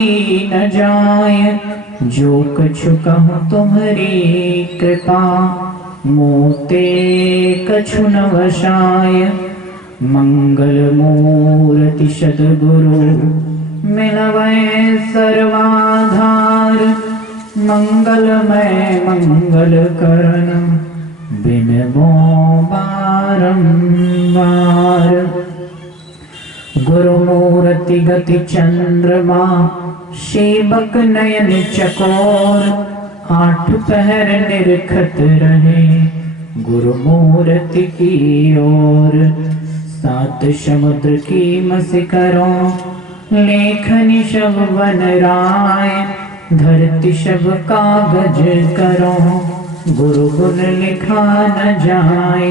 न जाय जो कछु कहूँ तुम्हारी कृपा, मोते कछु न वशाय। मंगल मूर्ति सद्गुरु मिलवै सर्वाधार, मंगलमय मंगल करण बिनबो बारंबार। गुरुमूर्ति गति चंद्रमा, सेवक नयन चकोर, आठ पहर निरखत रहे गुरुमूर्ति की ओर। सात समुद्र की मसिकरों, लेखनी शब वन राय, धरती शब कागज करो, गुरु गुण लिखा न जाए।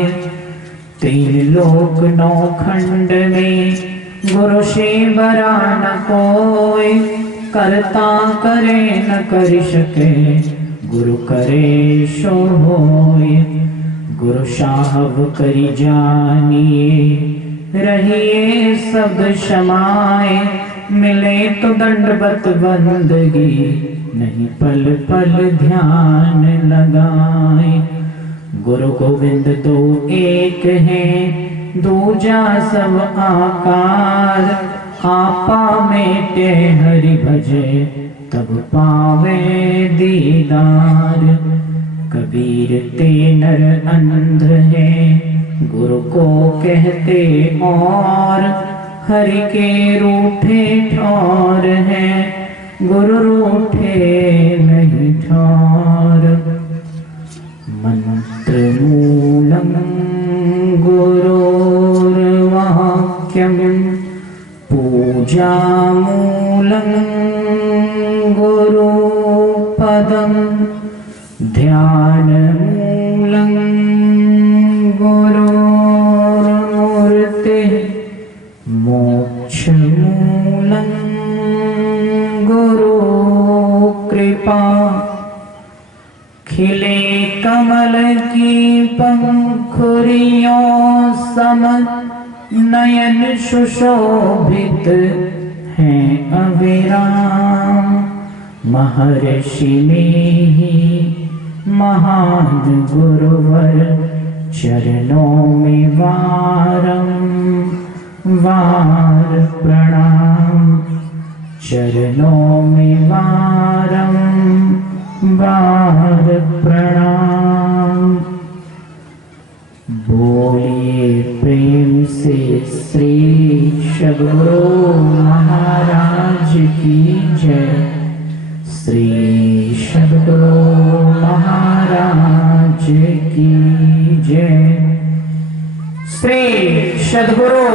तीन लोक नौ खंड में गुरु से बरा न कोई, करता करे न कर सके गुरु करे सो होय। गुरु साहब करी जानिए रहिए सब समाए, मिले तो दंडवत बंदगी नहीं पल पल ध्यान लगाए। गुरु गोविंद दो एक हैं, दूजा सब आकार, आपा मेटे हरि भजे तब पावे दीदार। कबीर ते नर अंध है गुरु को कहते और, हरि के रूठे ठौर है गुरु रूठे नहीं ठौर। मंत्र मूलम गुरुर्वाक्यम, पूजा मूलम गुरुपदम, ध्यान मूलम गुरुर्मूर्ति, मोक्ष मूलम गुरु कृपा। खिले कमल की पंखुरियों सम, नयन सुशोभित हैं अविराम। महर्षि में ही महान गुरुवर, चरणों में वारंवार प्रणाम। चरणों में वारंवार प्रणाम। बोलिए प्रेम से श्री सद्गुरु महाराज की जय। श्री सद्गुरु महाराज की जय। श्री सद्गुरु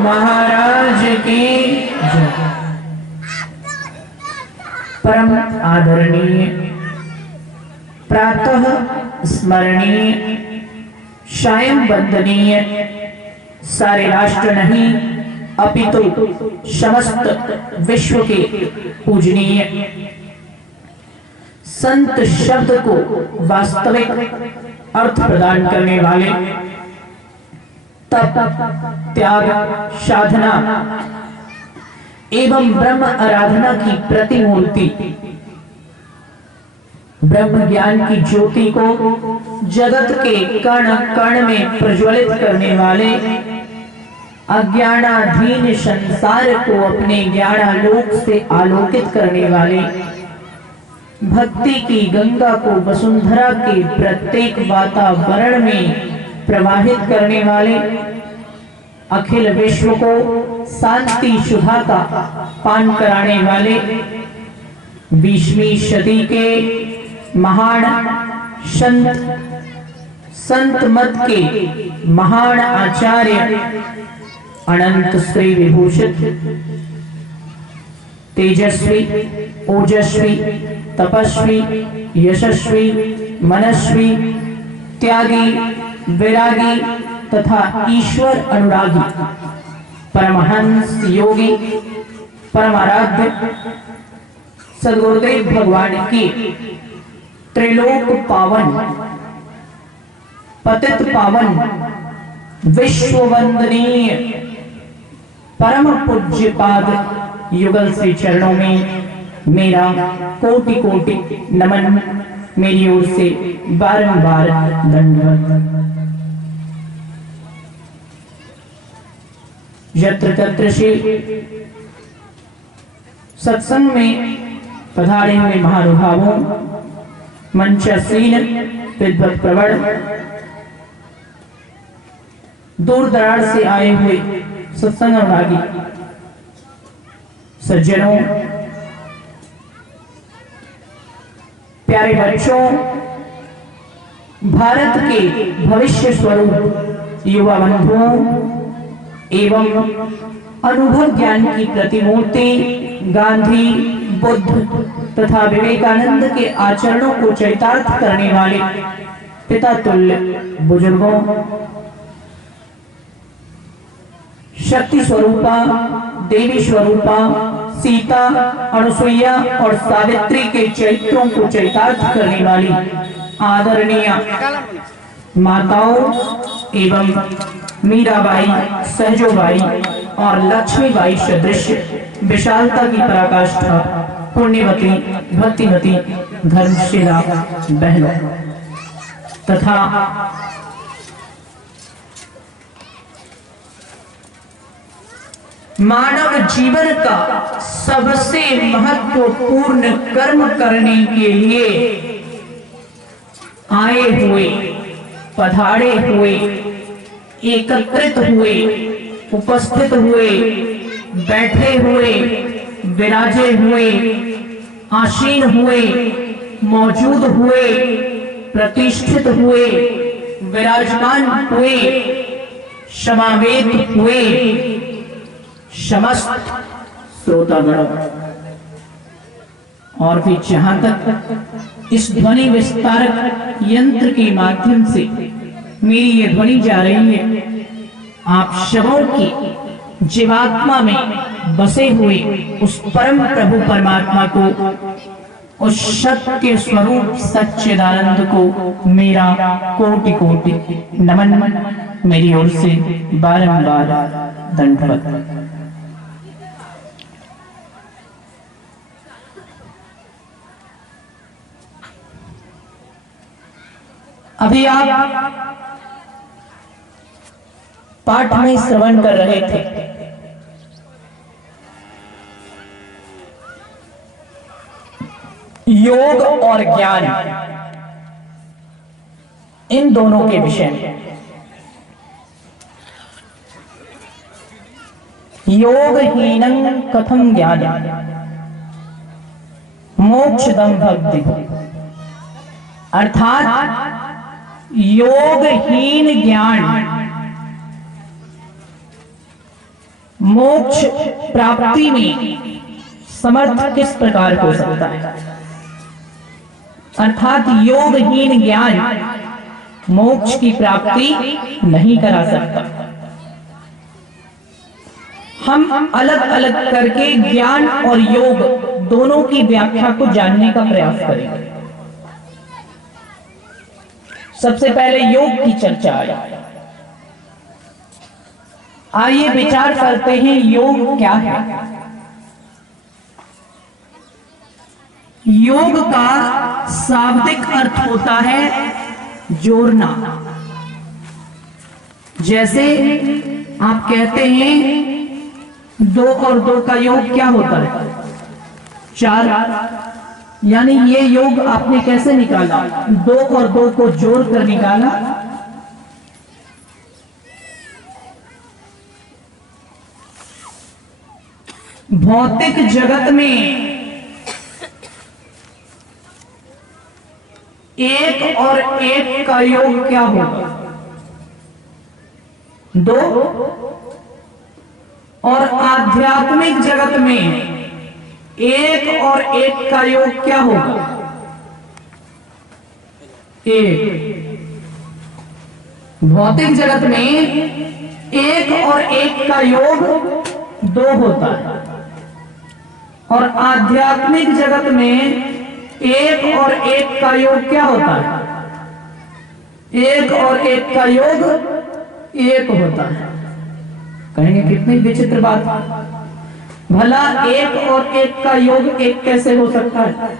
महाराज की जय। परम आदरणीय, प्रातः स्मरणीय, सायं वंदनीय, सारे राष्ट्र नहीं अपितु समस्त विश्व के पूजनीय, संत शब्द को वास्तविक अर्थ प्रदान करने वाले, तप त्याग साधना एवं ब्रह्म आराधना की प्रतिमूर्ति, ब्रह्म ज्ञान की ज्योति को जगत के कण कण में प्रज्वलित करने वाले, अज्ञानाधीन संसार को अपने ज्ञानालोक से आलोकित करने वाले, भक्ति की गंगा को वसुंधरा के प्रत्येक वातावरण में प्रवाहित करने वाले, अखिल विश्व को शांति सुधा का पान कराने वाले, 20वीं सदी के महान संत मत के महान आचार्य, अनंत श्री विभूषित, तेजस्वी, ओजस्वी, तपस्वी, यशस्वी, मनस्वी, त्यागी, विरागी तथा ईश्वर अनुरागी, परमहंस योगी, परमाराध्य सद्गुरुदेव भगवान की त्रिलोक पावन, पतित पावन, विश्व वंदनीय परम पूज्य पाद युगल श्री चरणों में मेरा कोटि कोटि नमन, मेरी ओर से बारंबार दंडवत। यत्र तत्र से सत्संग में पधारे हुए महानुभावों, मंचासीन विद्वत प्रवण, दूर दराज से आए हुए सत्संग अनुरागी सज्जनों, प्यारे बच्चों, भारत के भविष्य स्वरूप युवा बंधुओं एवं अनुभव ज्ञान की प्रतिमूर्ति गांधी, बुद्ध तथा विवेकानंद के आचरणों को चरितार्थ करने वाले पिता तुल्य बुजुर्गों, शक्ति स्वरूपा, देवी स्वरूपा, सीता, अनुसुईया और सावित्री के चरित्रों को चरितार्थ करने वाली आदरणीय माताओं एवं मीराबाई, सहजोबाई और लक्ष्मीबाई सदृश विशालता की पराकाष्ठा पुण्यवती, भक्तिमती, धर्मशिला बहनों तथा मानव जीवन का सबसे महत्वपूर्ण कर्म करने के लिए आए हुए, पधारे हुए, एकत्रित हुए, उपस्थित हुए, बैठे हुए, विराजे हुए, आसीन हुए, मौजूद हुए, प्रतिष्ठित हुए, विराजमान हुए, समावेत हुए समस्त श्रोतागणों और भी जहां तक इस ध्वनि विस्तारक यंत्र के माध्यम से मेरी ये ध्वनि जा रही है, आप सबों की जीवात्मा में बसे हुए उस परम प्रभु परमात्मा को, उस सत्य स्वरूप सच्चिदानंद को मेरा कोटि कोटि नमन, मेरी ओर से बारंबार दंडवत। अभी आप पाठ में श्रवण कर रहे थे, योग और ज्ञान, इन दोनों के विषय में। योगहीनं कथं ज्ञानं मोक्षदं भक्ति, अर्थात योगहीन ज्ञान मोक्ष प्राप्ति में समर्थ किस प्रकार हो सकता है, अर्थात योगहीन ज्ञान मोक्ष की प्राप्ति नहीं करा सकता। हम अलग अलग करके ज्ञान और योग दोनों की व्याख्या को जानने का प्रयास करेंगे। सबसे पहले योग की चर्चा आई। आइए विचार करते हैं योग क्या है। योग का शाब्दिक अर्थ होता है जोड़ना। जैसे आप कहते हैं 2 और 2 का योग क्या होता है 4, यानी ये योग आपने कैसे निकाला, 2 और 2 को जोड़कर निकाला। भौतिक जगत में 1 और 1 का योग क्या होगा 2, और आध्यात्मिक जगत में 1 और 1 का योग क्या होगा 1। भौतिक जगत में 1 और 1 का योग 2 होता है, और आध्यात्मिक जगत में 1 और 1 का योग क्या होता है 1 और 1 का योग 1 होता है। कहेंगे कितनी विचित्र बात। भला एक और एक का योग एक कैसे हो सकता है?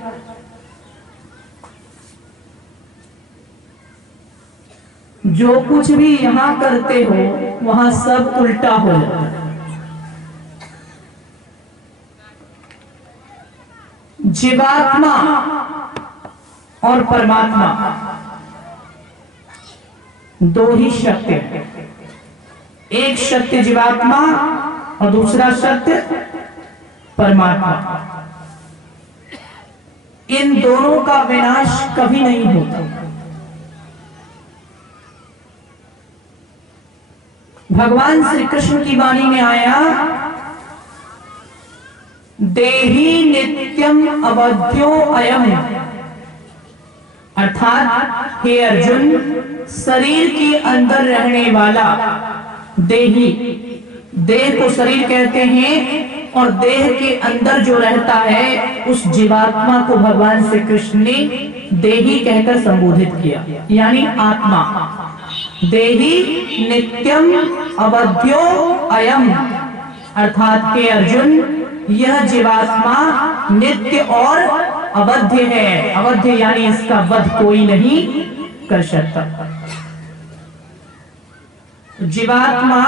जो कुछ भी यहां करते हो वहां सब उल्टा हो जाता है। जीवात्मा और परमात्मा दो ही सत्य है। एक सत्य जीवात्मा और दूसरा सत्य परमात्मा। इन दोनों का विनाश कभी नहीं होता। भगवान श्री कृष्ण की वाणी में आया, देही नित्यम अवध्यो अयम, अर्थात हे अर्जुन, शरीर के अंदर रहने वाला देही, देह को शरीर कहते हैं और देह के अंदर जो रहता है उस जीवात्मा को भगवान श्री कृष्ण ने देही कहकर संबोधित किया, यानी आत्मा। देही नित्यम अवध्यो अयम, अर्थात हे अर्जुन, यह जीवात्मा नित्य और अवध्य है। अवध्य यानी इसका वध कोई नहीं कर सकता। जीवात्मा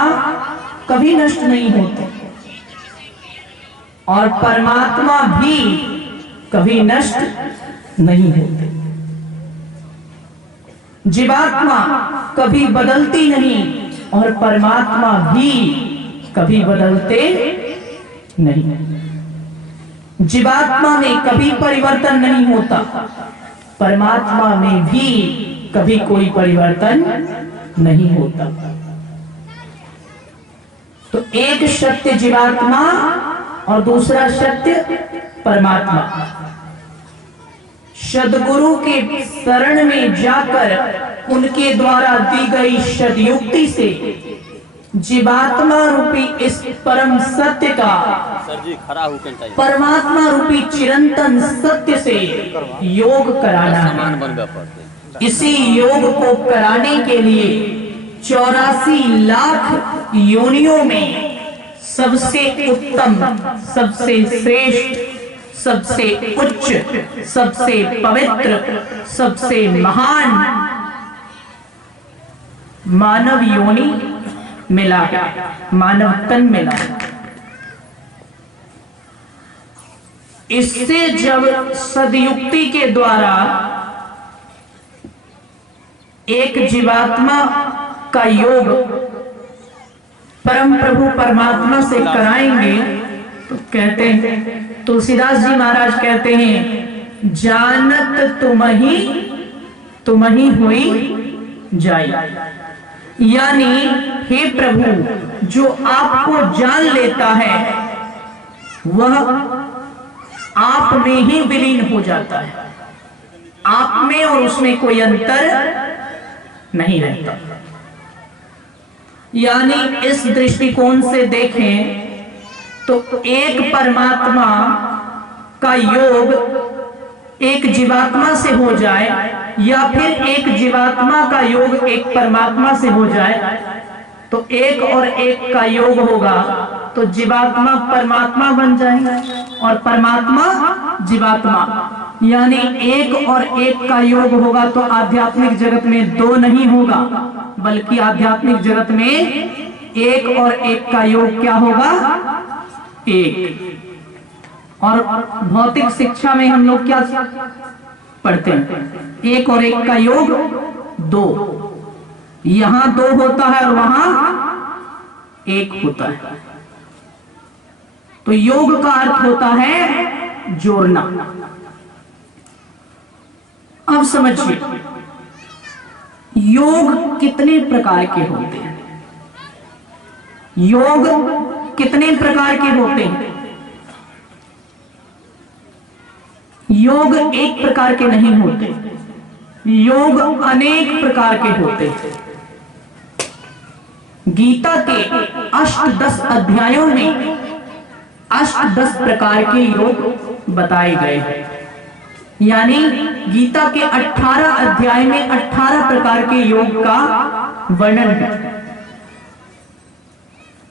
कभी नष्ट नहीं होते और परमात्मा भी कभी नष्ट नहीं होते। जीवात्मा कभी बदलती नहीं और परमात्मा भी कभी बदलते नहीं। जीवात्मा में कभी परिवर्तन नहीं होता, परमात्मा में भी कभी कोई परिवर्तन नहीं होता। तो एक सत्य जीवात्मा और दूसरा सत्य परमात्मा। सद्गुरु के शरण में जाकर उनके द्वारा दी गई सदयुक्ति से जीवात्मा रूपी इस परम सत्य का परमात्मा रूपी चिरंतन सत्य से योग कराना है। इसी योग को कराने के लिए 84 लाख योनियों में सबसे उत्तम, सबसे श्रेष्ठ, सबसे उच्च, सबसे पवित्र, सबसे महान मानव योनि मिला है, मानव तन मिला है। इससे जब सदयुक्ति के द्वारा एक जीवात्मा का योग परम प्रभु परमात्मा से कराएंगे तो कहते हैं, तुलसीदास जी महाराज कहते हैं, जानत तुमहि हुई जाई, यानी हे प्रभु, जो आपको जान लेता है वह आप में ही विलीन हो जाता है। आप में और उसमें कोई अंतर नहीं रहता। यानी इस दृष्टिकोण से देखें तो एक परमात्मा का योग एक जीवात्मा से हो जाए या फिर एक जीवात्मा का योग एक परमात्मा से हो जाए तो एक और एक का योग होगा तो जीवात्मा परमात्मा बन जाएगा और परमात्मा जीवात्मा, यानी एक और एक का योग होगा तो आध्यात्मिक जगत में दो नहीं होगा बल्कि आध्यात्मिक जगत में एक और एक का योग क्या होगा? एक। और भौतिक शिक्षा में हम लोग क्या पढ़ते हैं? एक और एक का योग दो। यहां दो होता है और वहां एक होता है। तो योग का अर्थ होता है जोड़ना। अब समझिए योग कितने प्रकार के होते हैं? योग कितने प्रकार के होते हैं? योग एक प्रकार के नहीं होते, योग अनेक प्रकार के होते हैं। गीता के 8-10 अध्यायों में 8-10 प्रकार के योग बताए गए हैं। यानी गीता के 18 अध्याय में 18 प्रकार के योग का वर्णन है।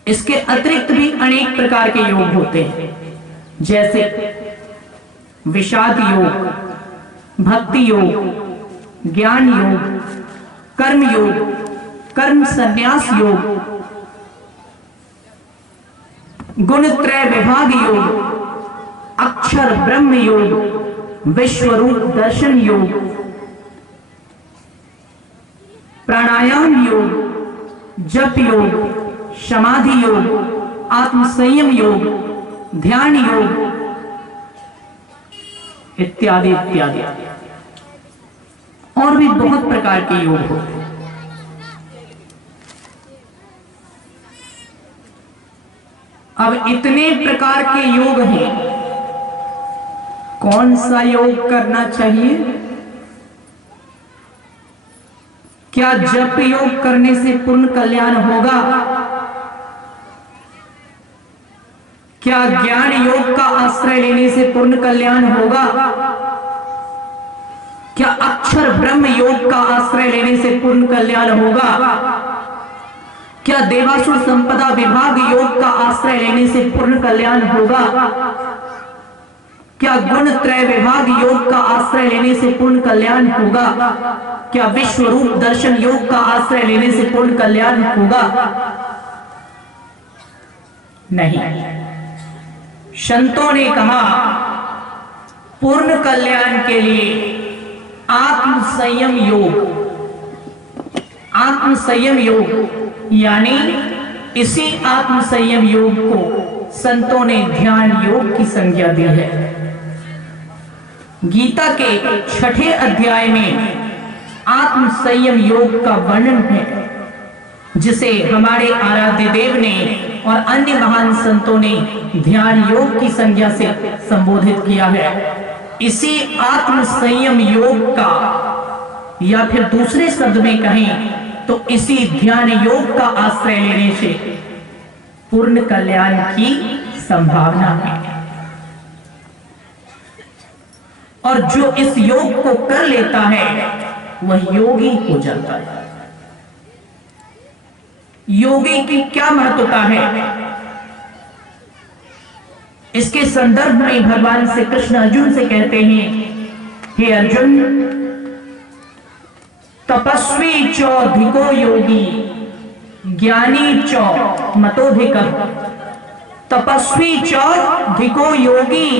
इसके अतिरिक्त भी अनेक प्रकार के योग होते हैं, जैसे विषाद योग, भक्ति योग, ज्ञान योग, कर्म योग, कर्म संन्यास योग, गुणत्रय विभाग योग, अक्षर ब्रह्म योग, विश्वरूप दर्शन योग, प्राणायाम योग, जप योग, समाधि योग, आत्म संयम योग, ध्यान योग इत्यादि इत्यादि और भी बहुत प्रकार के योग होते हैं। अब इतने प्रकार के योग हैं, कौन सा योग करना चाहिए? क्या जप योग करने से पूर्ण कल्याण होगा? क्या ज्ञान योग का आश्रय लेने से पूर्ण कल्याण होगा? क्या अक्षर ब्रह्म योग का आश्रय लेने से पूर्ण कल्याण होगा? क्या देवासुर संपदा विभाग योग का आश्रय लेने से पूर्ण कल्याण होगा? क्या गुण त्रय विभाग योग का आश्रय लेने से पूर्ण कल्याण होगा? क्या विश्व रूप दर्शन योग का आश्रय लेने से पूर्ण कल्याण होगा? नहीं। संतों ने कहा पूर्ण कल्याण के लिए आत्म संयम योग, आत्म संयम योग, यानी इसी आत्म संयम योग को संतों ने ध्यान योग की संज्ञा दी है। गीता के 6ठे अध्याय में आत्म संयम योग का वर्णन है, जिसे हमारे आराध्य देव ने और अन्य महान संतों ने ध्यान योग की संज्ञा से संबोधित किया है। इसी आत्म संयम योग का, या फिर दूसरे शब्द में कहें तो इसी ध्यान योग का आश्रय लेने से पूर्ण कल्याण की संभावना है। और जो इस योग को कर लेता है वह योगी हो जाता है। योगी की क्या महत्वता है? इसके संदर्भ में भगवान श्री कृष्ण अर्जुन से कहते हैं, हे अर्जुन, तपस्वी चौधिको योगी, ज्ञानी चौ मतोधिक। तपस्वी चौधिको योगी,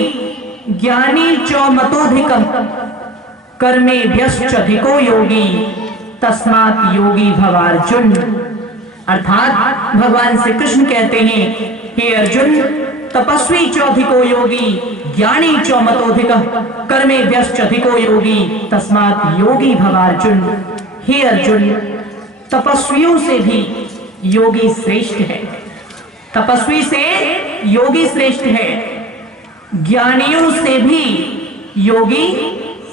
ज्ञानी चौ मतोधिक, कर्मेभ्यश्चधिको योगी, तस्मात् योगी भवार्जुन। अर्थात भगवान श्री कृष्ण कहते हैं, हे अर्जुन, तपस्वी चौधिको योगी, ज्ञानी चौ मतोधिक, कर्मेभ्यश्चधिको योगी, तस्मात् योगी भवार्जुन। हे अर्जुन, तपस्वियों से भी योगी श्रेष्ठ है, तपस्वी से योगी श्रेष्ठ है, ज्ञानियों से भी योगी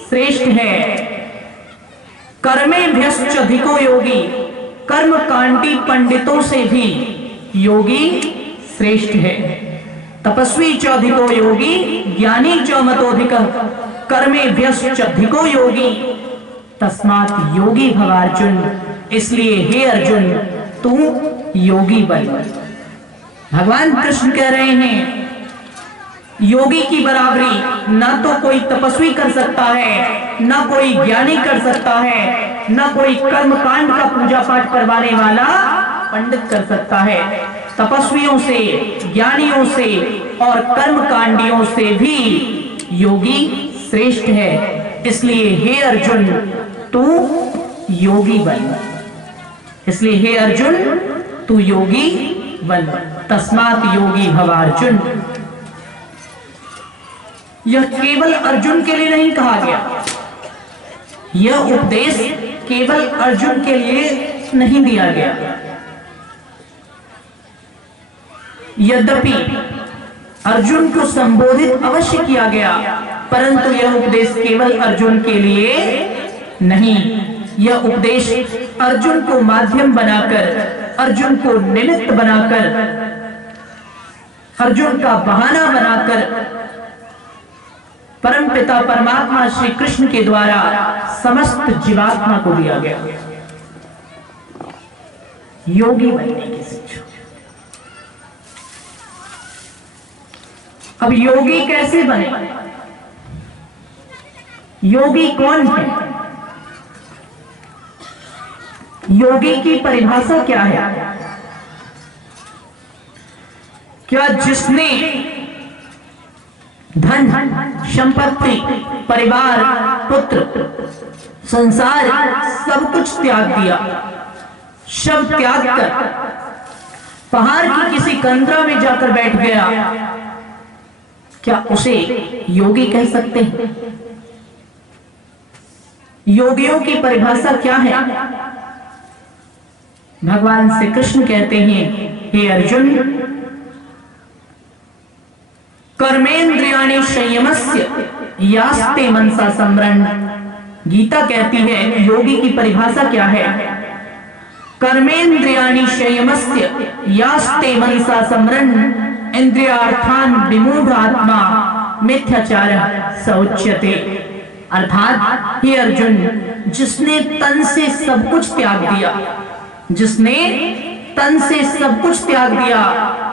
श्रेष्ठ है, कर्मेभ्यश्चधिको योगी, कर्मकांडी पंडितों से भी योगी श्रेष्ठ है। तपस्वी चौधिको योगी, ज्ञानी चौमतोधिक, कर्मेभ्यश्चधिको योगी, तस्मात् योगी भवार्जुन। इसलिए हे अर्जुन, तू योगी बन। भगवान कृष्ण कह रहे हैं, योगी की बराबरी ना तो कोई तपस्वी कर सकता है, ना कोई ज्ञानी कर सकता है, ना कोई कर्मकांड का पूजा पाठ करवाने वाला पंडित कर सकता है। तपस्वियों से, ज्ञानियों से और कर्मकांडियों से भी योगी श्रेष्ठ है। इसलिए हे अर्जुन, तू योगी बन। इसलिए हे अर्जुन, तू योगी बन। तस्मात् योगी भवार्जुन। यह केवल अर्जुन के लिए नहीं कहा गया, यह उपदेश केवल अर्जुन के लिए नहीं दिया गया। यद्यपि अर्जुन को संबोधित अवश्य किया गया, परंतु यह उपदेश केवल अर्जुन के लिए नहीं, यह उपदेश अर्जुन को माध्यम बनाकर, अर्जुन को निमित्त बनाकर, अर्जुन का बहाना बनाकर परमपिता परमात्मा श्री कृष्ण के द्वारा समस्त जीवात्मा को दिया गया। योगी बनने की शिक्षा। अब योगी कैसे बने? योगी कौन है? योगी की परिभाषा क्या है? क्या जिसने धन, संपत्ति, परिवार, पुत्र, संसार सब कुछ त्याग दिया, सब त्याग कर पहाड़ की किसी कंदरा में जाकर बैठ गया, क्या उसे योगी कह सकते हैं? योगियों की परिभाषा क्या है? भगवान श्री कृष्ण कहते हैं, हे अर्जुन, कर्मेंद्रियाणि संयमस्य यास्ते मनसा स्मरन्। गीता कहती है योगी की परिभाषा क्या है? कर्मेंद्रियाणि संयमस्य यास्ते मनसा स्मरन् इंद्रियार्थान विमूढ़ आत्मा मिथ्याचारः स उच्यते। अर्थात हे अर्जुन, जिसने तन से सब कुछ त्याग दिया, जिसने तन से सब कुछ त्याग दिया,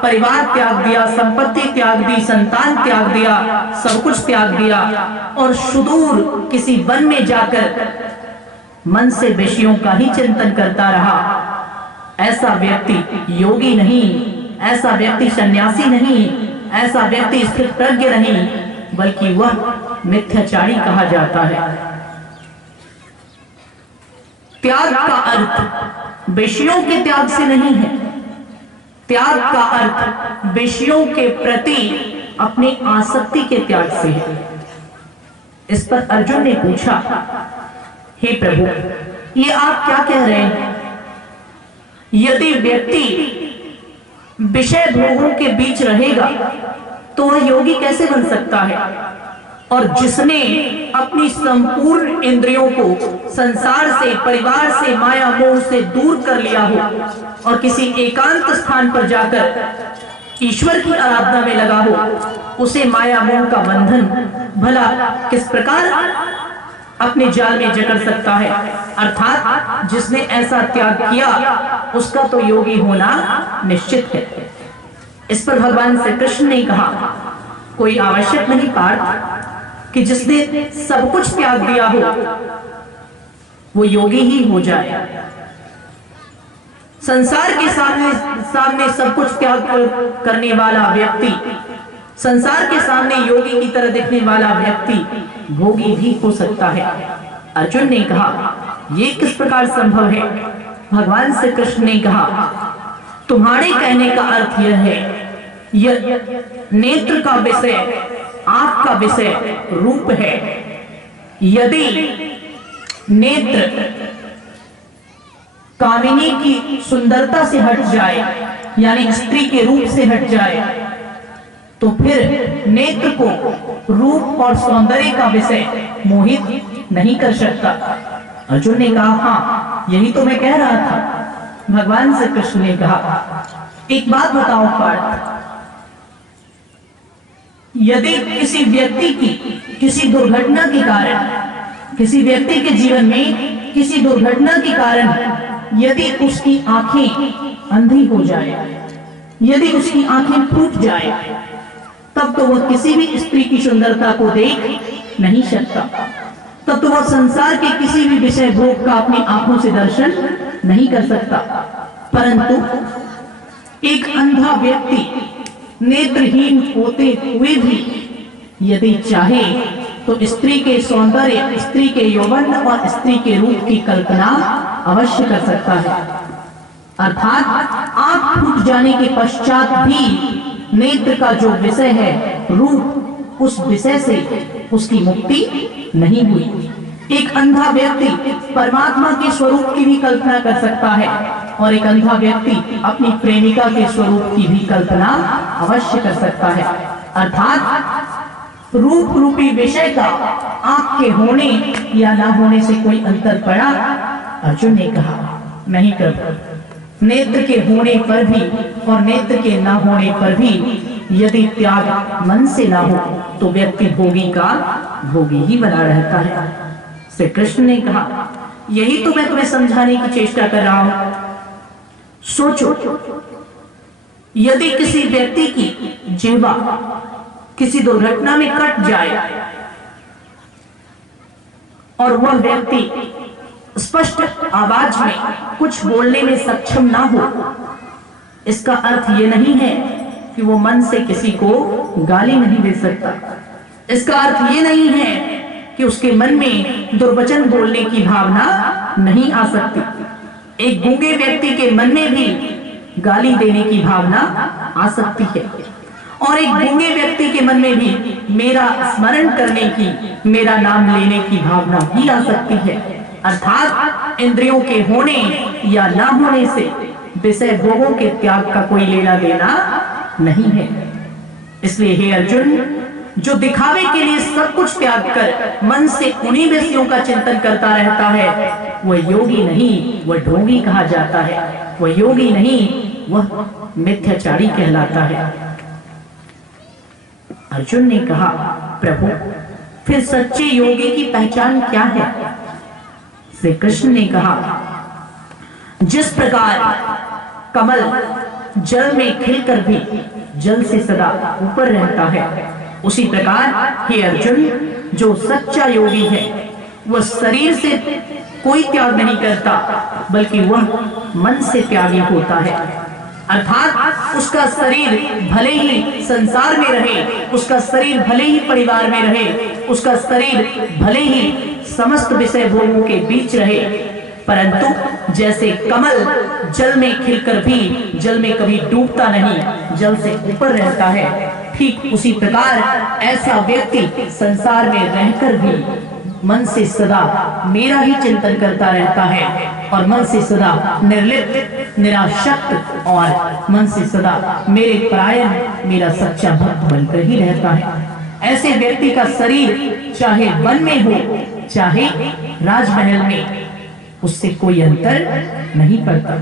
परिवार त्याग दिया, संपत्ति त्याग दी, संतान त्याग दिया, सब कुछ त्याग दिया और सुदूर किसी वन में जाकर मन से विषयों का ही चिंतन करता रहा, ऐसा व्यक्ति योगी नहीं, ऐसा व्यक्ति सन्यासी नहीं, ऐसा व्यक्ति स्थित प्रज्ञ नहीं, बल्कि वह मिथ्याचारी कहा जाता है। त्याग का अर्थ विषयों के त्याग से नहीं है। त्याग का अर्थ विषयों के प्रति अपनी आसक्ति के त्याग से है। इस पर अर्जुन ने पूछा, हे प्रभु, ये आप क्या कह रहे हैं? यदि व्यक्ति विषय भोगों के बीच रहेगा तो वह योगी कैसे बन सकता है? और जिसने अपनी संपूर्ण इंद्रियों को संसार से, परिवार से, माया मोह से दूर कर लिया हो और किसी एकांत स्थान पर जाकर ईश्वर की आराधना में लगा हो, उसे माया मोह का बंधन भला किस प्रकार अपने जाल में जकड़ सकता है? अर्थात जिसने ऐसा त्याग किया उसका तो योगी होना निश्चित है। इस पर भगवान श्री कृष्ण ने कहा, कोई आवश्यक नहीं पार्थ कि जिसने सब कुछ त्याग दिया हो वो योगी ही हो जाए। संसार के सामने सब कुछ त्याग करने वाला व्यक्ति, संसार के सामने योगी की तरह दिखने वाला व्यक्ति भोगी भी हो सकता है। अर्जुन ने कहा, ये किस प्रकार संभव है? भगवान श्री कृष्ण ने कहा, तुम्हारे कहने का अर्थ यह है, यह नेत्र का विषय, आंख का विषय रूप है। यदि नेत्र कामिनी की सुंदरता से हट जाए, यानी स्त्री के रूप से हट जाए, तो फिर नेत्र को रूप और सौंदर्य का विषय मोहित नहीं कर सकता। अर्जुन ने कहा, हाँ, यही तो मैं कह रहा था। भगवान श्री कृष्ण ने कहा, एक बात बताओ पार्थ, यदि किसी व्यक्ति की किसी दुर्घटना के कारण, किसी व्यक्ति के जीवन में किसी दुर्घटना के कारण यदि उसकी आंखें अंधी हो जाए, यदि उसकी आंखें फूट जाए, तब तो वह किसी भी स्त्री की सुंदरता को देख नहीं सकता, तब तो वह संसार के किसी भी विषय भोग का अपनी आंखों से दर्शन नहीं कर सकता। परंतु एक अंधा व्यक्ति नेत्रहीन होते हुए भी यदि चाहे तो स्त्री के सौंदर्य, स्त्री के यौवन और स्त्री के रूप की कल्पना अवश्य कर सकता है। अर्थात आंख फूट जाने के पश्चात भी नेत्र का जो विषय है रूप, उस विषय से उसकी मुक्ति नहीं हुई। एक अंधा व्यक्ति परमात्मा के स्वरूप की भी कल्पना कर सकता है और एक अंधा व्यक्ति अपनी प्रेमिका के स्वरूप की भी कल्पना अवश्य कर सकता है। अर्थात रूप रूपी विषय का आंख के होने या ना होने से कोई अंतर पड़ा? अर्जुन ने कहा, नहीं प्रभु, नेत्र के होने पर भी और नेत्र के ना होने पर भी यदि त्याग मन से ना हो तो व्यक्ति भोगी का भोगी ही बना रहता है। श्री कृष्ण ने कहा, यही तो मैं तुम्हें समझाने की चेष्टा कर रहा हूं। सोचो, यदि किसी व्यक्ति की जिह्वा किसी दुर्घटना में कट जाए और वह व्यक्ति स्पष्ट आवाज में कुछ बोलने में सक्षम ना हो, इसका अर्थ ये नहीं है कि वो मन से किसी को गाली नहीं दे सकता। इसका अर्थ ये नहीं है कि उसके मन में दुर्वचन बोलने की भावना नहीं आ सकती। एक गूंगे व्यक्ति के मन में भी गाली देने की भावना आ सकती है और एक गूंगे व्यक्ति के मन में भी मेरा स्मरण करने की, मेरा नाम लेने की भावना भी आ सकती है। अर्थात इंद्रियों के होने या ना होने से विषय भोगों के त्याग का कोई लेना देना नहीं है। इसलिए हे अर्जुन, जो दिखावे के लिए सब कुछ त्याग कर मन से उन्हीं विषयों का चिंतन करता रहता है, वह योगी नहीं, वह ढोंगी कहा जाता है। वह योगी नहीं, वह मिथ्याचारी कहलाता है। अर्जुन ने कहा, प्रभु फिर सच्चे योगी की पहचान क्या है? श्री कृष्ण ने कहा, जिस प्रकार कमल जल में खिलकर भी जल से सदा ऊपर रहता है, उसी प्रकार हे अर्जुन, जो सच्चा योगी है वह शरीर से कोई त्याग नहीं करता, बल्कि वह मन से त्यागी होता है। अर्थात उसका शरीर भले ही संसार में रहे, उसका शरीर भले ही परिवार में रहे, उसका शरीर भले ही समस्त विषय भोगों के बीच रहे, परंतु जैसे कमल जल में खिलकर भी जल में कभी डूबता नहीं, जल से ऊपर रहता है, ठीक उसी प्रकार ऐसा व्यक्ति संसार में रहकर भी मन से सदा मेरा ही चिंतन करता रहता है और मन से सदा निर्लिप्त, निराशक्त और मन से सदा मेरे परायण, मेरा सच्चा भक्त बनकर ही रहता है। ऐसे व्यक्ति का शरीर चाहे वन में हो चाहे राजमहल में, उससे कोई अंतर नहीं पड़ता।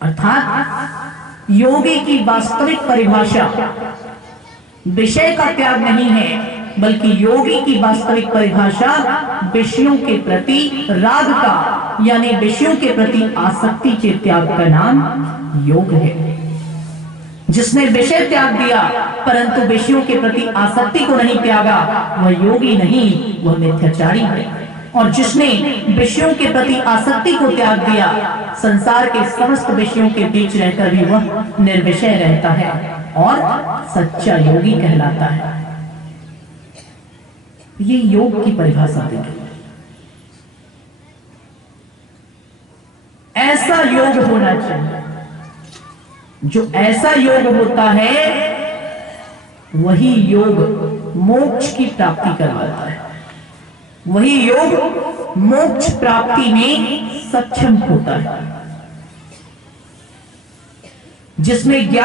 अर्थात योगी की वास्तविक परिभाषा विषय का त्याग नहीं है, बल्कि योगी की वास्तविक परिभाषा विषयों के प्रति राग का, यानी विषयों के प्रति आसक्ति के त्याग का नाम योग है। जिसने विषय त्याग दिया परंतु विषयों के प्रति आसक्ति को नहीं त्यागा, वह योगी नहीं, वह मिथ्याचारी है। और जिसने विषयों के प्रति आसक्ति को त्याग दिया, संसार के समस्त विषयों के बीच रहकर भी वह निर्विषय रहता है और सच्चा योगी कहलाता है। ये योग की परिभाषा देखिए। ऐसा योग होना चाहिए, जो ऐसा योग होता है वही योग मोक्ष की प्राप्ति करवाता है, वही योग मोक्ष प्राप्ति में सक्षम होता है। जिसमें ज्ञान